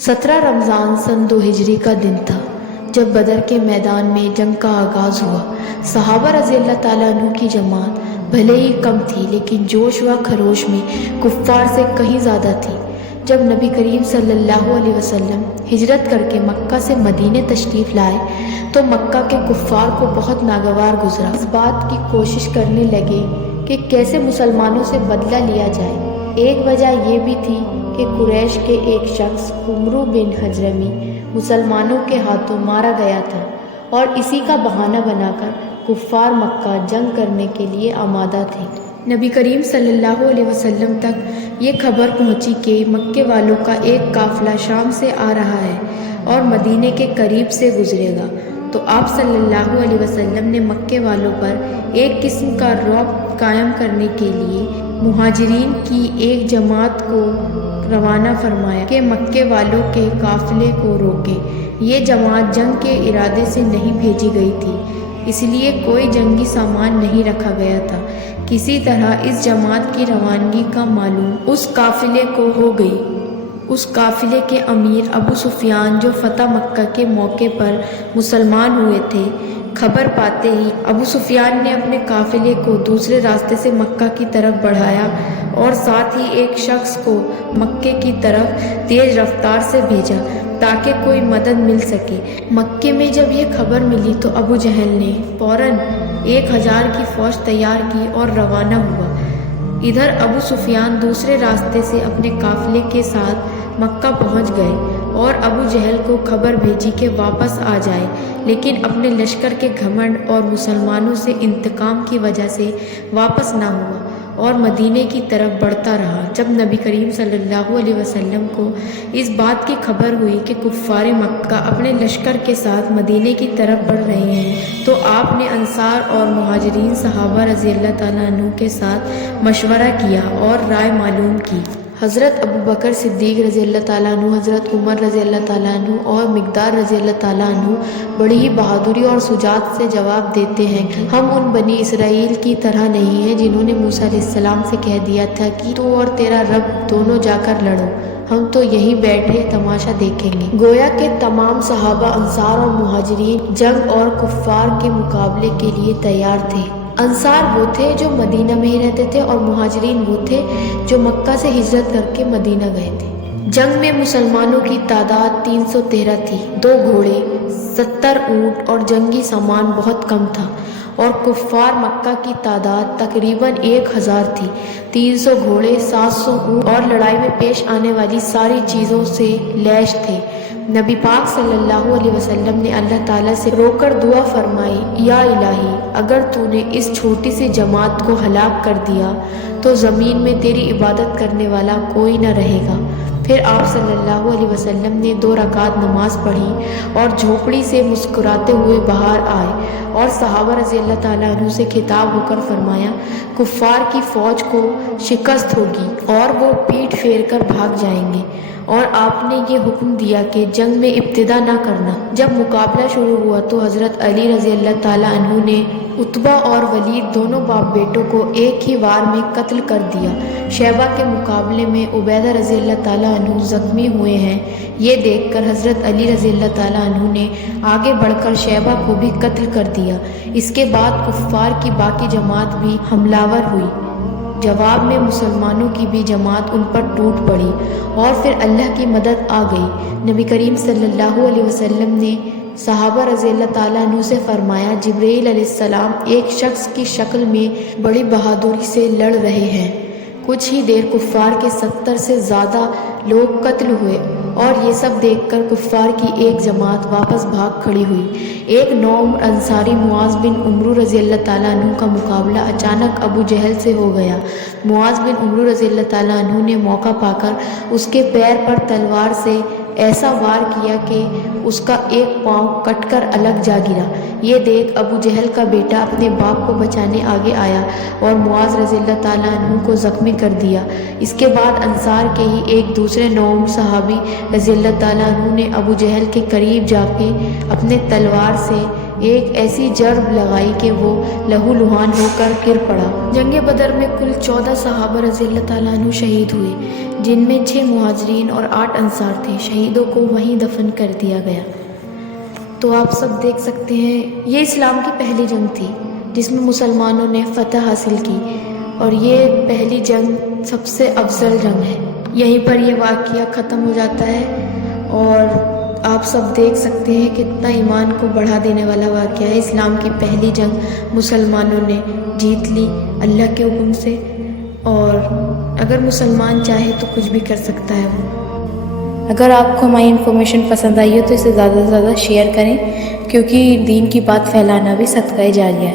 17 रमज़ान सन 2 हिजरी का दिन था जब बदर के मैदान में जंग का आगाज़ हुआ। सहाबा रज़ी अल्लाह ताला अन्हु की जमात भले ही कम थी, लेकिन जोश व खरोश में कुफ्फार से कहीं ज़्यादा थी। जब नबी करीम सल्लल्लाहु अलैहि वसल्लम हिजरत करके मक्का से मदीने तशरीफ़ लाए तो मक्का के कुफ्फार को बहुत नागवार गुजरा। इस बात की कोशिश करने लगे कि कैसे मुसलमानों से बदला लिया जाए। एक वजह ये भी थी कि कुरैश के एक शख्स उमरू बिन हजरमी मुसलमानों के हाथों मारा गया था और इसी का बहाना बनाकर कुफ्फार मक्का जंग करने के लिए आमादा थे। नबी करीम सल्लल्लाहु अलैहि वसल्लम तक ये खबर पहुंची कि मक्के वालों का एक काफिला शाम से आ रहा है और मदीने के करीब से गुजरेगा। तो आप सल्लल्लाहु अलैहि वसल्लम ने मक्के वालों पर एक किस्म का रौब कायम करने के लिए मुहाजिरीन की एक जमात को रवाना फरमाया कि मक्के वालों के काफिले को रोके। ये जमात जंग के इरादे से नहीं भेजी गई थी, इसलिए कोई जंगी सामान नहीं रखा गया था। किसी तरह इस जमात की रवानगी का मालूम उस काफिले को हो गई। उस काफिले के अमीर अबू सुफियान, जो फतह मक्का के मौके पर मुसलमान हुए थे, खबर पाते ही अबू सुफियान ने अपने काफिले को दूसरे रास्ते से मक्का की तरफ बढ़ाया और साथ ही एक शख्स को मक्के की तरफ तेज रफ्तार से भेजा ताकि कोई मदद मिल सके। मक्के में जब ये खबर मिली तो अबू जहल ने फौरन 1000 की फौज तैयार की और रवाना हुआ। इधर अबू सुफियान दूसरे रास्ते से अपने काफिले के साथ मक्का पहुंच गए और अबू जहल को खबर भेजी कि वापस आ जाए, लेकिन अपने लश्कर के घमंड और मुसलमानों से इंतकाम की वजह से वापस ना हुआ और मदीने की तरफ बढ़ता रहा। जब नबी करीम सल्लल्लाहु अलैहि वसल्लम को इस बात की खबर हुई कि कुफ्फार मक्का अपने लश्कर के साथ मदीने की तरफ बढ़ रहे हैं, तो आपने अंसार और मुहाजिरीन सहाबा रज़ी अल्लाह ताला अन्हु के साथ मशवरा किया और राय मालूम की। हज़रत अबू बकर सिद्दीक़ रज़ी अल्लाह ताला अन्हु, हज़रत उमर रज़ी अल्लाह ताला अन्हु और मिक़दार रज़ी अल्लाह ताला अन्हु बड़ी ही बहादुरी और शुजाअत से जवाब देते हैं कि हम उन बनी इसराइल की तरह नहीं हैं जिन्होंने मूसा अलैहिस्सलाम से कह दिया था कि तू और तेरा रब दोनों जाकर लड़ो, हम तो यहीं बैठे तमाशा देखेंगे। गोया के तमाम सहाबा, अंसार और मुहाजिरीन जंग और कुफ्फार के मुकाबले के लिए तैयार थे। अंसार वो थे जो मदीना में ही रहते थे और मुहाजिरीन वो थे जो मक्का से हिजरत करके मदीना गए थे। जंग में मुसलमानों की तादाद 313 थी, 2 घोड़े, 70 ऊँट और जंगी सामान बहुत कम था। और कुफ्फार मक्का की तादाद तकरीबन 1000 थी, 300 घोड़े, 700 ऊँट और लड़ाई में पेश आने वाली सारी चीज़ों से लैस थे। नबी पाक सल्लल्लाहु अलैहि वसल्लम ने अल्लाह ताला से रोकर दुआ फरमाई, या इलाही, अगर तूने इस छोटी सी जमात को हलाक कर दिया तो ज़मीन में तेरी इबादत करने वाला कोई न रहेगा। फिर आप सल्लल्लाहु अलैहि वसल्लम ने 2 रकात नमाज पढ़ी और झोपड़ी से मुस्कुराते हुए बाहर आए और सहाबा रज़ी अल्लाह ताला अन्हु से खिताब होकर फरमाया, कुफ्फार की फ़ौज को शिकस्त होगी और वो पीठ फेर कर भाग जाएंगे और आपने ये हुक्म दिया कि जंग में इब्तिदा ना करना। जब मुकाबला शुरू हुआ तो हज़रत अली रज़ी अल्लाह ताला अन्हु ने उतबा और वलीद दोनों बाप बेटों को एक ही वार में कत्ल कर दिया। शैबा के मुकाबले में उबैदा रज़ी अल्लाह ताला अन्हु ज़ख्मी हुए हैं। ये देखकर हज़रत अली रज़ी अल्लाह ताला अन्हु ने आगे बढ़कर शैबा को भी कत्ल कर दिया। इसके बाद कुफ्फार की बाकी जमात भी हमलावर हुई। जवाब में मुसलमानों की भी जमात उन पर टूट पड़ी और फिर अल्लाह की मदद आ गई। नबी करीम सल्लल्लाहु अलैहि वसल्लम ने सहाबा रज़ी अल्लाह ताला अन्हु से फरमाया, जिब्रील अलैहिस्सलाम एक शख्स की शक्ल में बड़ी बहादुरी से लड़ रहे हैं। कुछ ही देर कुफ्फार के 70 से ज़्यादा लोग कत्ल हुए और ये सब देखकर कुफ्फार की एक जमात वापस भाग खड़ी हुई। एक नौउम्र अंसारी मुआज़ बिन उमरू रज़ी अल्लाह ताला अन्हु का मुकाबला अचानक अबू जहल से हो गया। मुआज़ बिन उमरू रज़ी अल्लाह ताला अन्हु ने मौका पाकर उसके पैर पर तलवार से ऐसा वार किया कि उसका एक पाँव कटकर अलग जा गिरा। ये देख अबू जहल का बेटा अपने बाप को बचाने आगे आया और मुआज़ रज़ी अल्लाह ताला अन्हु को ज़ख्मी कर दिया। इसके बाद अंसार के ही एक दूसरे नौम सहाबी रज़ी अल्लाह ताला अन्हु ने अबू जहल के करीब जाके अपने तलवार से ایک ایسی ضرب لگائی کہ وہ لہو لہان ہو کر گر پڑا۔ جنگ بدر میں کل 14 صحابہ رضی اللہ تعالیٰ عنہ شہید ہوئے، جن میں 6 مہاجرین اور 8 انصار تھے۔ شہیدوں کو وہیں دفن کر دیا گیا۔ تو آپ سب دیکھ سکتے ہیں یہ اسلام کی پہلی جنگ تھی جس میں مسلمانوں نے فتح حاصل کی، اور یہ پہلی جنگ سب سے افضل جنگ ہے۔ یہیں پر یہ واقعہ ختم ہو جاتا ہے، اور آپ سب دیکھ سکتے ہیں کتنا ایمان کو بڑھا دینے والا واقعہ ہے۔ اسلام کی پہلی جنگ مسلمانوں نے جیت لی اللہ کے حکم سے، اور اگر مسلمان چاہے تو کچھ بھی کر سکتا ہے وہ۔ اگر آپ کو ہماری انفارمیشن پسند آئی ہو تو اسے زیادہ سے زیادہ شیئر کریں، کیونکہ دین کی بات پھیلانا بھی صدقہ جاریہ ہے۔